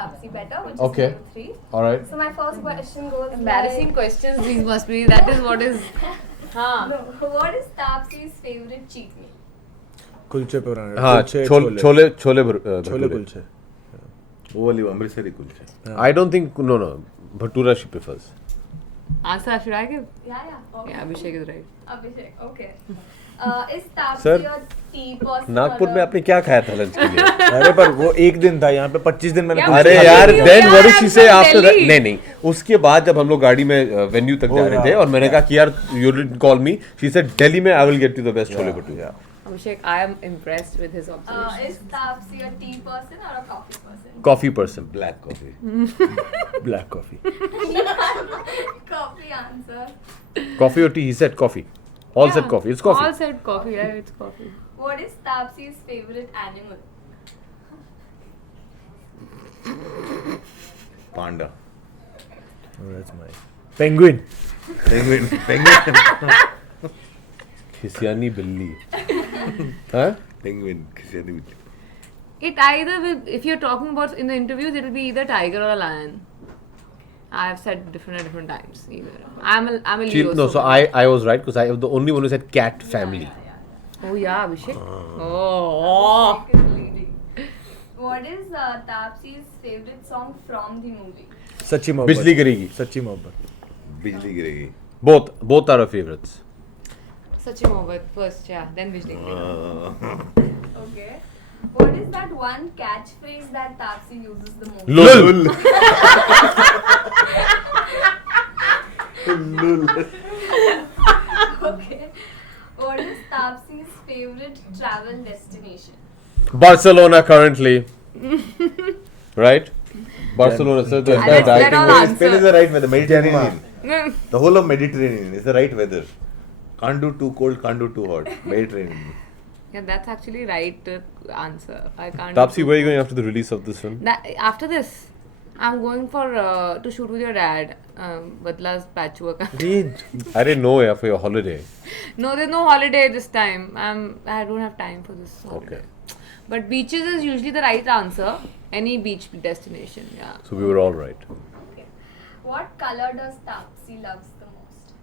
Taapsee better, which Okay. is level 3. All right. So my first question goes Embarrassing questions these must be. That is what is. हाँ. No, what is Taapsee's favorite cheat meal? कुलचे पुराने हाँ छोले छोले भटूरे कुलचे वो वाली अमृतसरी कुलचे. I don't think no bhatura she prefers. Answer should I give? Yeah. Okay. Yeah, Abhishek is right. Abhishek, okay. Is Taapsee Sir, your tea person? Nagpur or में a- आपने क्या खाया था lunch के लिए? अरे पर वो एक दिन था यहाँ पे 25 दिन मैंने क्या कुलचे अरे खाए यार थे। then what did she say I'm after from that? Delhi. नहीं उसके बाद जब हम लोग गाड़ी में वेन्यू तक जा रहे थे और मैंने कहा कि यार you didn't call me. She said Delhi में I will get you the best chole bhature. Abhishek, I am impressed with his observations. Is Taapsee a tea person or a coffee person? Coffee person. Black coffee. Black coffee Coffee answer. Coffee or tea? He said coffee. All said coffee. It's coffee. All said coffee. Yeah, it's coffee. What is Taapsee's favorite animal? Panda. Oh, that's my penguin. Penguin. खिसियानी बिल्ली. हाँ? Penguin किसी ने भी. It either will, if you're talking about in the interviews, it will be either tiger or a lion. I have said different at different times. Either. I'm a She, Leo. no, so I was right because I was the only one who said cat family. Oh yeah, Abhishek. Oh. Abhishek is leading. What is Taapsee's favorite song from the movie? सच्ची मोहब्बत बिजली गिरेगी. सच्ची मोहब्बत बिजली गिरेगी. Both are our favorites. Sachi Mohabbat first, yeah. Then Bijli. Okay. What is that one catchphrase that Taapsee uses the most? Lul. Okay. What is Taapsee's favorite travel destination? Barcelona currently. Right? Barcelona. So the entire Let's let all dieting. Spain is the right weather. Mediterranean. Mm. The whole of Mediterranean is the right weather. Can't do too cold, can't do too hot. Mediterranean. Yeah, that's actually right answer. I can't. Tapsi, where are you going after the release of this film? After this, I'm going for to shoot with your dad. Badla's patchwork. I didn't know for your holiday. No, there's no holiday this time. I don't have time for this holiday. Okay. But beaches is usually the right answer. Any beach destination, yeah. So we were all right. Okay. What color does Taapsee loves the most?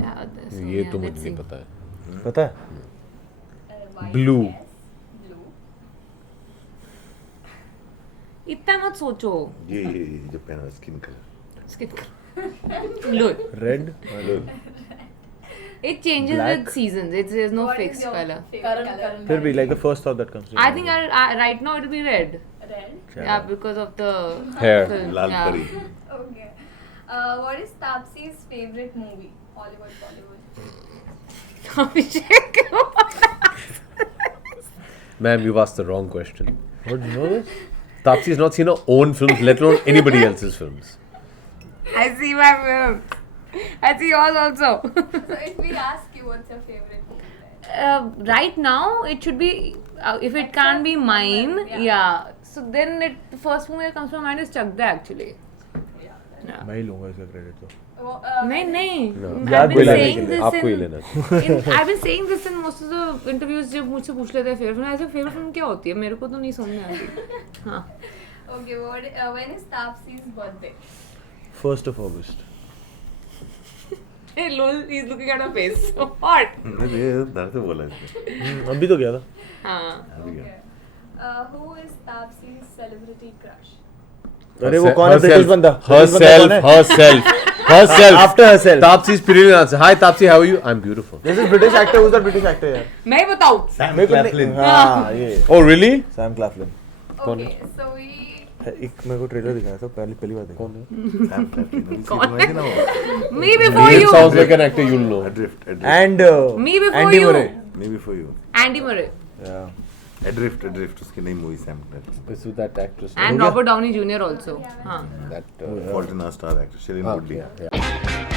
Yeah, so ये yeah, तो let's मुझे see. नहीं पता है. पता है White, Blue. yes. Blue. इतना मत सोचो. ये जो पहना skin colour. Skin. Look, red it changes Black. with seasons. There's no What is fixed your color. favorite color? फिर भी like the first thought that comes to I your think mind. right now it'll be red. Red. Yeah, because of the Hair. film. Lal yeah. परी. Okay. What is Taapsee's favorite movie? Hollywood, Bollywood. Abhishek. Ma'am, you've asked the wrong question. What, you know this? Tapsi has not seen her own films, let alone anybody else's films. I see my film. I see yours also. So if we ask you what's your favorite movie, right? Right now, it should be if it can't be mine. Yeah. Yeah. So then the first movie that comes to my mind is Chak De actually. Yeah. मैं ही लूँगा इसका credit तो नहीं. No. I've कोई been लेना saying नहीं, this आपको ही लेना है. I've been saying this in most of the interviews जब मुझसे पूछ लेते हैं फेवरेट फिल्म. ऐसे फेवरेट फिल्म क्या होती है? मेरे को तो नहीं समझ में आती. हाँ. Okay. When is Taapsee's birthday? 1st of August. Hey, lol, he's looking at my face. What? ये दर से बोला इसने. अभी तो गया था हाँ. अभी क्या? Okay. Who is Taapsee's celebrity crush? अरे वो कौन है ब्रिटिश बंदा Herself. After herself. Tapsi's period answer. Hi Tapsi, how are you? I'm beautiful. This is British actor. Who's that British actor यार? मैं ही बताऊँ. Sam मेरे को Claflin. नहीं हाँ ये Oh really? Sam Claflin. Okay. So we. एक मेरे को ट्रेलर दिखाया था पहली बार देखा. Sam Claflin. अभी सीखना है ना वो. Me before Name you. sounds like an actor you'll know. Adrift. And Me before Andy you. Murray. Maybe for you. Andy Murray. Yeah. Adrift. उसकी नई movie Sam Claflin. This is that actress. And Robert Downey Jr. also. हाँ. That. Fault in Our Star actor Shailene Woodley. yeah.